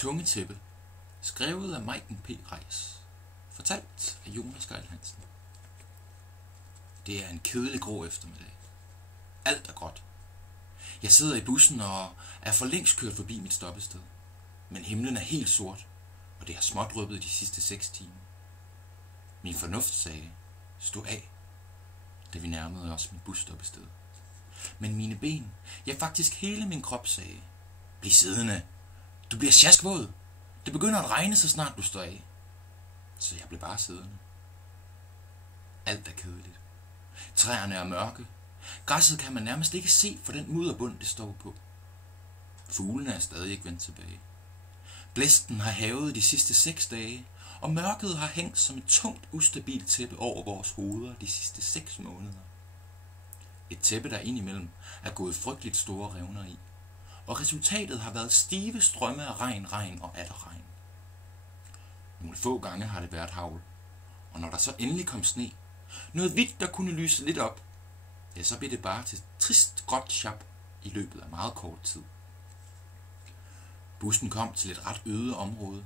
tunge tæppe. Skrevet af Maiken P. Reis. Fortalt af Jonas Geil Hansen. Det er en kedelig grå eftermiddag. Alt er gråt. Jeg sidder i bussen og er for længst kørt forbi mit stoppested. Men himlen er helt sort, og det har smådryppet de sidste 6 timer. Min fornuft sagde, stå af, da vi nærmede os mit busstoppested. Men mine ben, ja faktisk hele min krop sagde, bliv siddende, du bliver sjaskvåd. Det begynder at regne, så snart du står af. Så jeg blev bare siddende. Alt er kedeligt. Træerne er mørke. Græsset kan man nærmest ikke se for den mudderbund, det står på. Fuglene er stadig ikke vendt tilbage. Blæsten har havet de sidste 6 dage, og mørket har hængt som et tungt, ustabilt tæppe over vores hoveder de sidste 6 måneder. Et tæppe, der indimellem er gået frygteligt store revner i, og resultatet har været stive strømme af regn og atter regn. Nogle få gange har det været hagl, og når der så endelig kom sne, noget hvidt, der kunne lyse lidt op, ja, så blev det bare til trist gråt sjap i løbet af meget kort tid. Bussen kom til et ret øde område,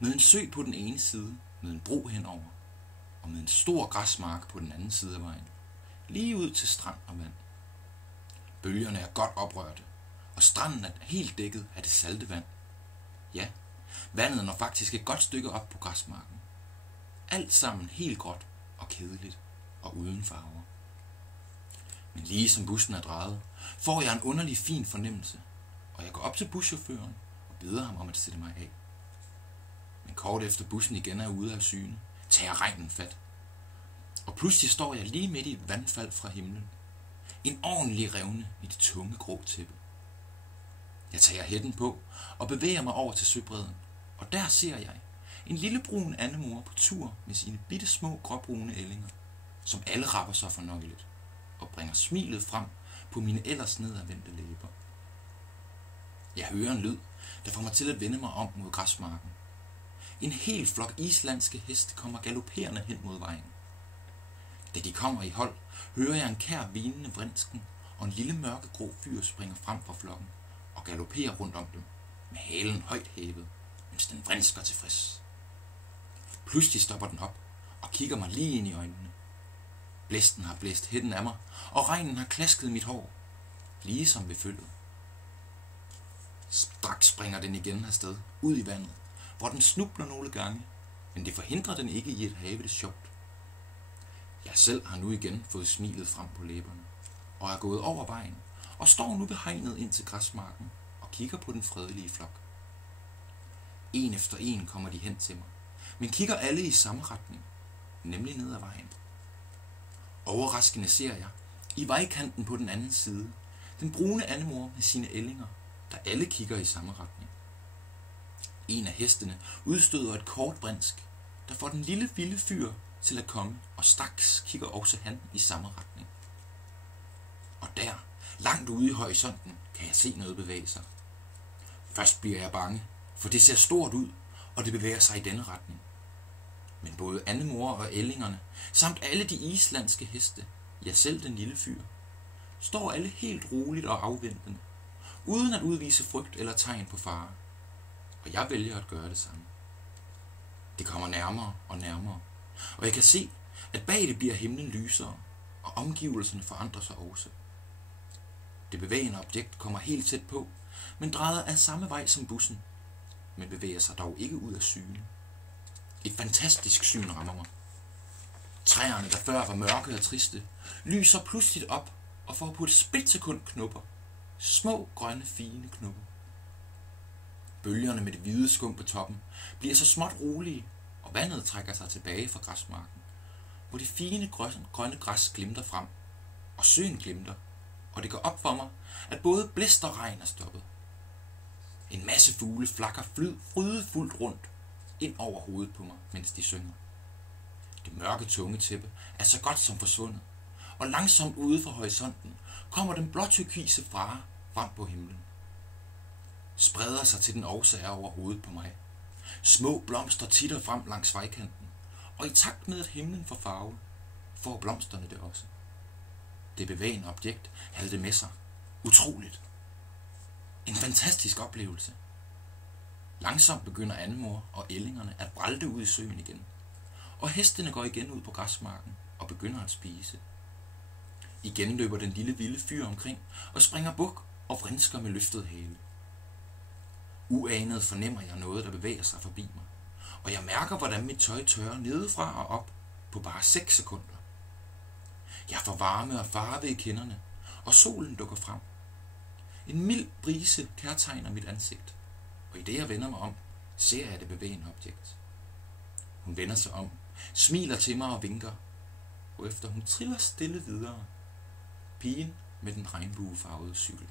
med en sø på den ene side, med en bro henover, og med en stor græsmark på den anden side af vejen, lige ud til strand og vand. Bølgerne er godt oprørte, og stranden er helt dækket af det salte vand. Ja, vandet når faktisk et godt stykke op på græsmarken. Alt sammen helt gråt og kedeligt og uden farver. Men lige som bussen er drejet, får jeg en underlig fin fornemmelse, og jeg går op til buschaufføren og beder ham om at sætte mig af. Men kort efter bussen igen er ude af syne, tager regnen fat. Og pludselig står jeg lige midt i et vandfald fra himlen. En ordentlig revne i det tunge grå tæppe. Jeg tager hætten på og bevæger mig over til søbredden, og der ser jeg en lille brun andemor på tur med sine bitte små gråbrune ællinger, som alle rapper sig fornøjeligt og bringer smilet frem på mine ellers nedadvendte læber. Jeg hører en lyd, der får mig til at vende mig om mod græsmarken. En hel flok islandske heste kommer galopperende hen mod vejen. Da de kommer i hold, hører jeg en kær hvinende vrinsken, og en lille mørkegrå fyr springer frem fra flokken og galopperer rundt om dem, med halen højt hævet, mens den vrinsker tilfreds. Pludselig stopper den op og kigger mig lige ind i øjnene. Blæsten har blæst hætten af mig, og regnen har klasket mit hår, ligesom ved følget. Straks springer den igen afsted, ud i vandet, hvor den snubler nogle gange, men det forhindrer den ikke i at have det sjovt. Jeg selv har nu igen fået smilet frem på læberne, og er gået over vejen, og står nu behegnet ind til græsmarken og kigger på den fredelige flok. En efter en kommer de hen til mig, men kigger alle i samme retning, nemlig ned ad vejen. Overraskende ser jeg, i vejkanten på den anden side, den brune andemor med sine ællinger, der alle kigger i samme retning. En af hestene udstøder et kort brinsk, der får den lille vilde fyr til at komme, og straks kigger også han i samme retning. Og der, langt ude i horisonten, kan jeg se noget bevæge sig. Først bliver jeg bange, for det ser stort ud, og det bevæger sig i denne retning. Men både andemor og ællingerne, samt alle de islandske heste, ja selv den lille fyr, står alle helt roligt og afventende, uden at udvise frygt eller tegn på fare. Og jeg vælger at gøre det samme. Det kommer nærmere og nærmere, og jeg kan se, at bag det bliver himlen lysere, og omgivelserne forandrer sig også. Det bevægende objekt kommer helt tæt på, men drejer af samme vej som bussen, men bevæger sig dog ikke ud af syne. Et fantastisk syn rammer mig. Træerne, der før var mørke og triste, lyser pludseligt op og får på et splitsekund knupper. Små, grønne, fine knupper. Bølgerne med det hvide skum på toppen bliver så småt rolige, og vandet trækker sig tilbage fra græsmarken, hvor det fine grønne græs glimter frem, og søen glimter, og det går op for mig, at både blæst og regn er stoppet. En masse fugle flakker frydefuldt rundt ind over hovedet på mig, mens de synger. Det mørke tunge tæppe er så godt som forsvundet, og langsomt ude fra horisonten kommer den blåturkise fare frem på himlen. Spreder sig til den også er over hovedet på mig. Små blomster titter frem langs vejkanten, og i takt med at himlen får farve, får blomsterne det også. Det bevægende objekt havde det med sig. Utroligt. En fantastisk oplevelse. Langsomt begynder Annemor og ællingerne at bralte ud i søen igen, og hestene går igen ud på græsmarken og begynder at spise. Igen løber den lille vilde fyr omkring og springer buk og vrinsker med løftet hale. Uanet fornemmer jeg noget, der bevæger sig forbi mig, og jeg mærker, hvordan mit tøj tørrer nedefra og op på bare 6 sekunder. Jeg får varme og farve i kinderne, og solen dukker frem. En mild brise kærtegner mit ansigt, og i det jeg vender mig om, ser jeg det bevægende objekt. Hun vender sig om, smiler til mig og vinker, hvorefter hun triller stille videre. Pigen med den regnbuefarvede cykel.